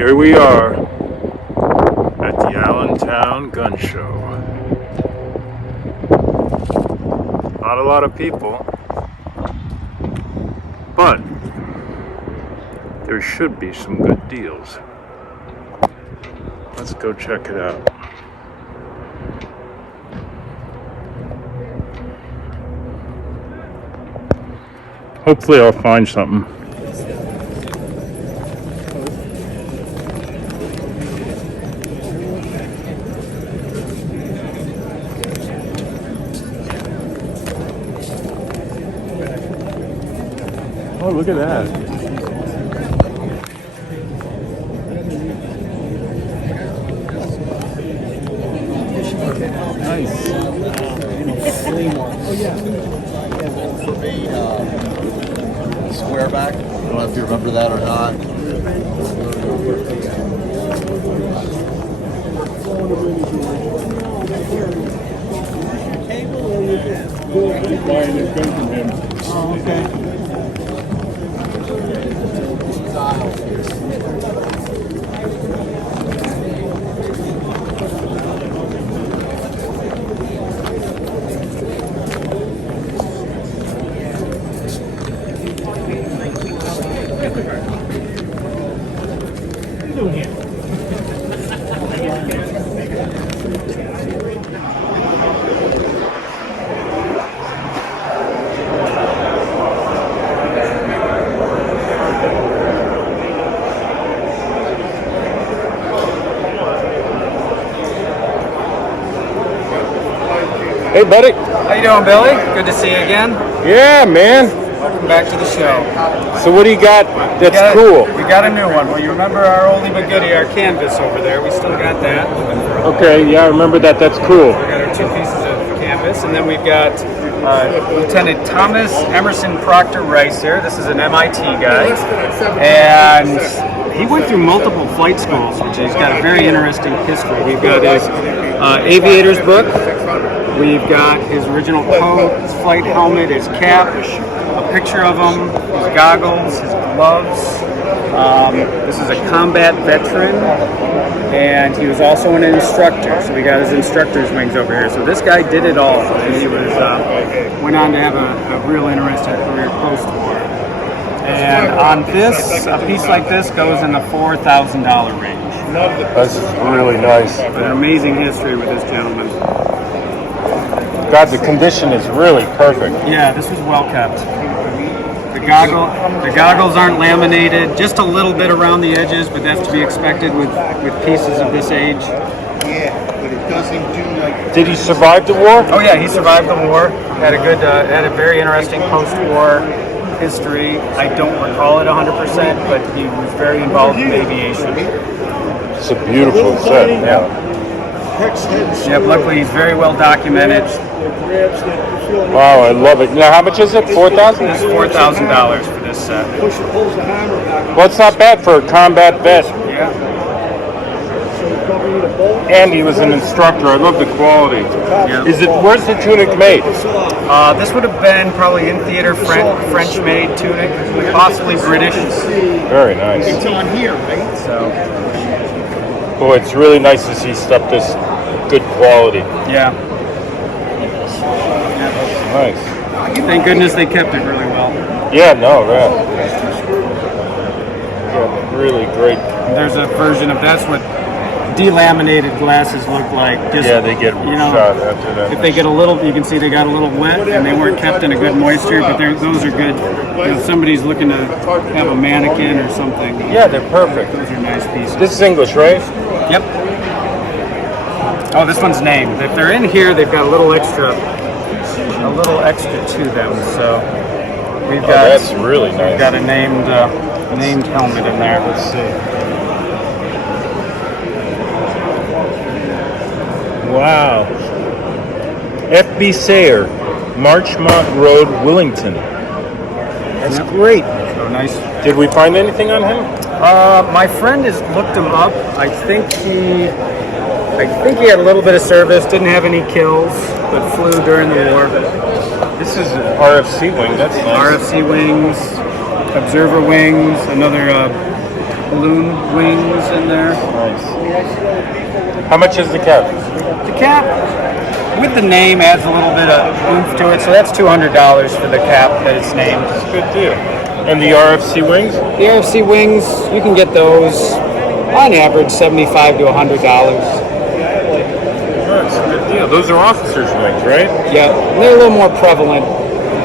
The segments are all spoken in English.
Here we are at the Allentown Gunshow. Not a lot of people, but there should be some good deals. Let's go check it out. Hopefully I'll find something. Oh, look at that. Nice. For me, squareback. I don't know if you remember that or not. Buying this gun from him. Oh, okay. Hey, buddy. How you doing, Billy? Good to see you again. Yeah, man. Welcome back to the show. So what do you got that's cool? We got a new one. Well, you remember our oldie but goodie, our canvas over there. We still got that. Okay, yeah, I remember that. That's cool. We got our two pieces of canvas, and then we've got Lieutenant Thomas Emerson Proctor Rice here. This is an MIT guy, and he went through multiple flight schools, which he's got a very interesting history. We've got his aviator's book. We've got his original coat, his flight helmet, his cap, a picture of him, his goggles, his gloves. This is a combat veteran, and he was also an instructor. So we got his instructor's wings over here. So this guy did it all, and he was went on to have a real interesting career post-war. And on this, a piece like this goes in the $4,000 range. This is really nice. But an amazing history with this gentleman. God, the condition is really perfect. Yeah, this was well kept. The goggles aren't laminated, just a little bit around the edges, but that's to be expected with pieces of this age. Yeah, but it doesn't do like. Did he survive the war? Oh yeah, he survived the war. Had a very interesting post-war history. I don't recall it 100%, but he was very involved in aviation. It's a beautiful set. Yeah. Yep, luckily he's very well documented. Wow, I love it. Now, how much is it? $4,000? It's $4,000 for this set. Well, it's not bad for a combat vet. Yeah. And he was an instructor. I love the quality. Yeah. Where's the tunic made? This would have been probably in theater French-made tunic, possibly British. Very nice. It's on here, right? So, Boy, it's really nice to see stuff this good quality. yeah. Nice. Thank goodness they kept it really well. Yeah, no, right. Yeah, really great. There's a version of that's what delaminated glasses look like. Just, Yeah, they get shot after that. If they get a little, you can see they got a little wet and they weren't kept in a good moisture, but those are good. If somebody's looking to have a mannequin or something. Yeah, they're perfect. Those are nice pieces. This is English, right? Yep. Oh, this one's named. If they're in here, they've got a little extra to them. So we've got. That's really nice. We've got a named helmet in there. Let's see. Wow. F.B. Sayer, Marchmont Road, Willington. That's great. So nice. Did we find anything on him? My friend has looked him up. I think he had a little bit of service, didn't have any kills, but flew during the war. This is an RFC wing. That's nice. RFC wings, observer wings, another balloon wings in there. Nice. How much is the cap? The cap, with the name, adds a little bit of oomph to it, so that's $200 for the cap that it's named. That's a good deal. And the RFC wings? The RFC wings, you can get those on average $75 to $100. That's a good deal. Those are officers' wings, right? Yeah, they're a little more prevalent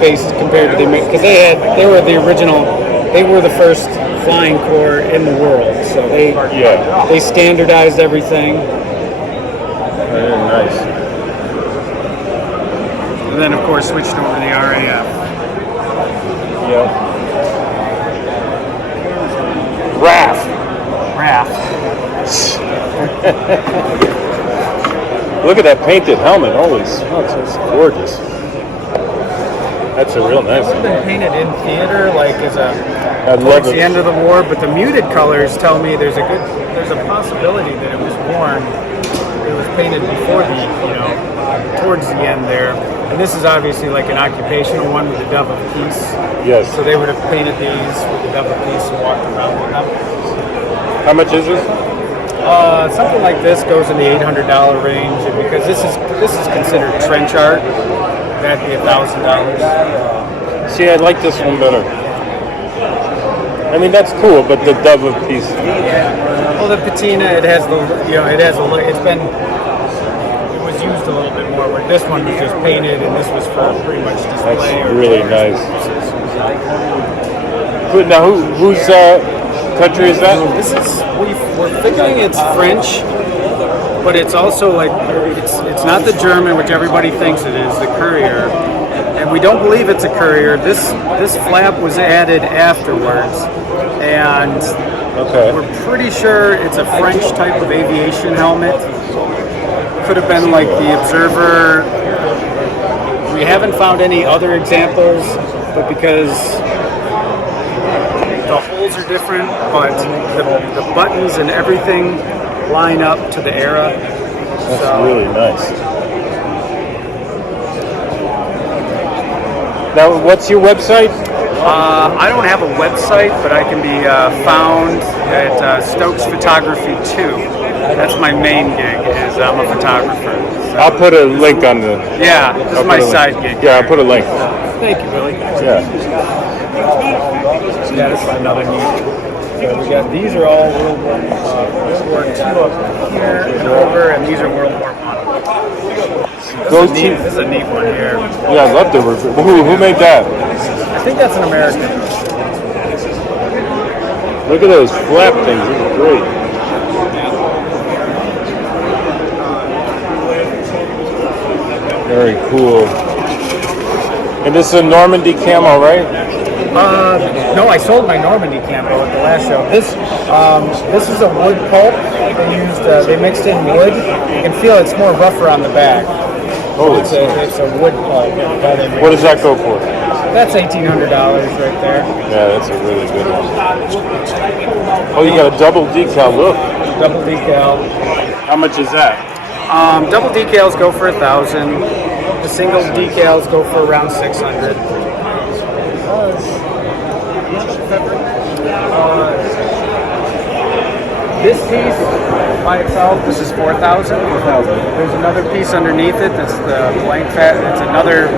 based compared to the because they were the original. They were the first flying corps in the world, so they standardized everything. Very nice. And then, of course, switched over to the RAF. Yeah. RAF. Look at that painted helmet. Holy smokes, that's gorgeous. That's a real nice It's one. been painted in theater, like as a I love towards the it. end of the war, but the muted colors tell me there's a possibility that it was painted before towards the end there. And this is obviously like an occupational one with the Dove of Peace. Yes. So they would have painted these with the Dove of Peace and walked around with them. How much is this? Something like this goes in the $800 range, and because this is considered trench art, that'd be $1,000. See, I like this one better. I mean, that's cool, but the Dove of Peace. Well, the patina, it was used a little bit more. Where this one was just painted, and this was for pretty much display. That's or really nice. Now, whose country is that? This is we're figuring it's French, but it's also like it's not the German, which everybody thinks it is, the Courier, and we don't believe it's a Courier. This flap was added afterwards, and we're pretty sure it's a French type of aviation helmet. Could have been like the Observer. We haven't found any other examples, but because the holes are different, but the buttons and everything line up to the era. That's really nice. Now, what's your website? I don't have a website, but I can be found at Stokes Photography 2. That's my main gig, is I'm a photographer. So. I'll put a link on the... Yeah, this is my side gig. Yeah, I'll put a link. Thank you, Billy. Yeah. Yeah, this is another neat. So we got, these are all World War II up here and over, and these are World War I. This is a neat one here. Yeah, I love the review. Who made that? I think that's an American. Look at those flap things. These are great. Very cool. And this is a Normandy camo, right? No, I sold my Normandy camo at the last show. This is a wood pulp. They mixed in wood. You can feel it's more rougher on the back. Oh, it's a wood pulp. What does that go for? That's $1,800 right there. Yeah, that's a really good one. Oh, you got a double decal. Look. Double decal. How much is that? Double decals go for $1,000. The single decals go for around $600. This piece by itself, this is $4,000. There's another piece underneath it. That's the blank fat. It's another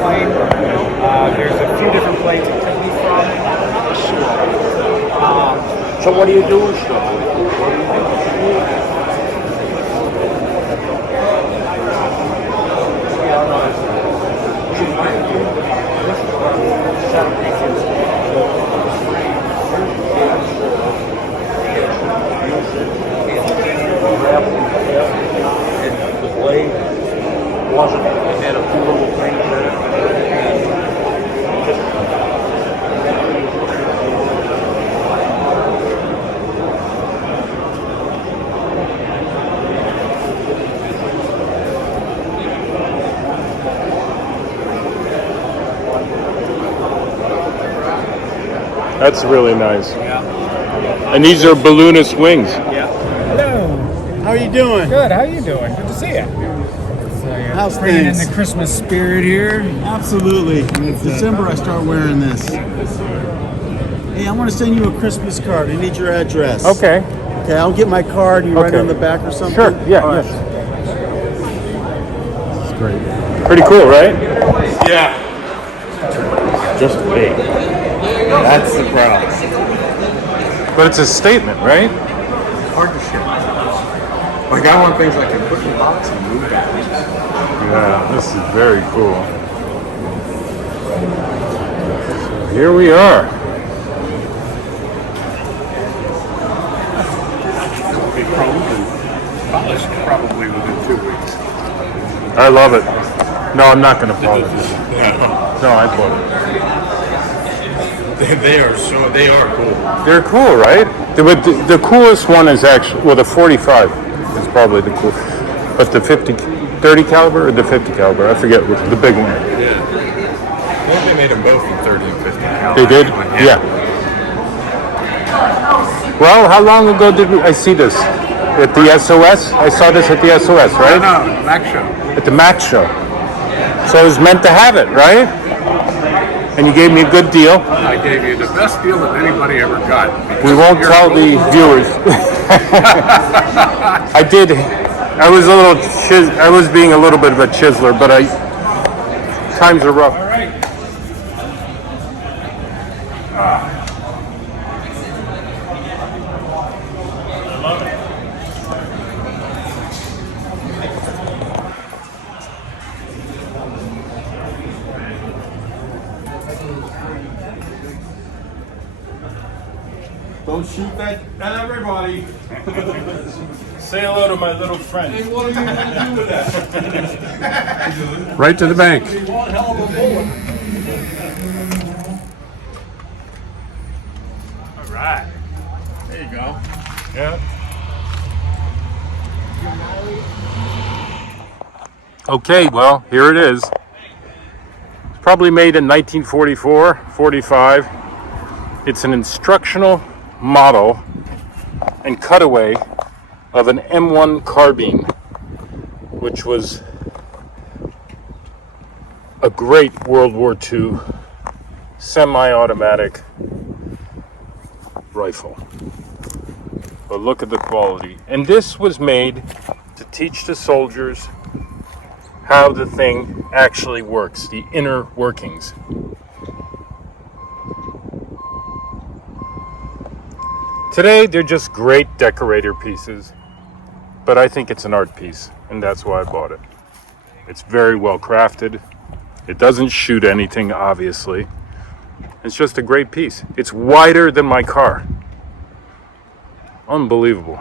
plane. There's a few different planes it could be from. So what do you do? The blade wasn't, it had a few little things in it. That's really nice. Yeah. And these are balloonist wings. Yeah. Hello. How are you doing? Good. How you doing? Good to see you. How's Bringing in things? the Christmas spirit here. Absolutely. When it's December, I start wearing this. Hey, I want to send you a Christmas card. I need your address. Okay. Okay, I'll get my card. You write Okay. it on the back or something? Sure. Yeah. All right. Yes. It's great. Pretty cool, right? Yeah. Just wait. That's the problem. But it's a statement, right? Hard to ship. Like I want things I can put in the box and move them. Yeah, this is very cool. So here we are. It'll be chromed and polished probably within 2 weeks. I love it. No, I'm not going to polish it. No, I bought it. They are cool. They're cool, right? The coolest one is actually, well, the 45 is probably the coolest. But the 30 caliber or the 50 caliber, I forget which, the big one. Yeah. I think they made them both in 30 and 50 caliber. They did? Yeah. Well, how long ago did I see this? At the SOS? I saw this at the SOS, right? No, Mac Show. At the Mac Show. So it was meant to have it, right? And you gave me a good deal. I gave you the best deal that anybody ever got. We won't tell the viewers. I did. I was a little. I was being a little bit of a chiseler, but times are rough. Don't shoot that at everybody. Say hello to my little friend. What are you going to do with that? Right to the bank. One hell of a bullet. All right. There you go. Yeah. Okay, well, here it is. It's probably made in 1944, 45. It's an instructional model and cutaway of an M1 carbine, which was a great World War II semi-automatic rifle. But look at the quality. And this was made to teach the soldiers how the thing actually works, the inner workings. Today, they're just great decorator pieces, but I think it's an art piece, and that's why I bought it. It's very well crafted. It doesn't shoot anything, obviously. It's just a great piece. It's wider than my car. Unbelievable.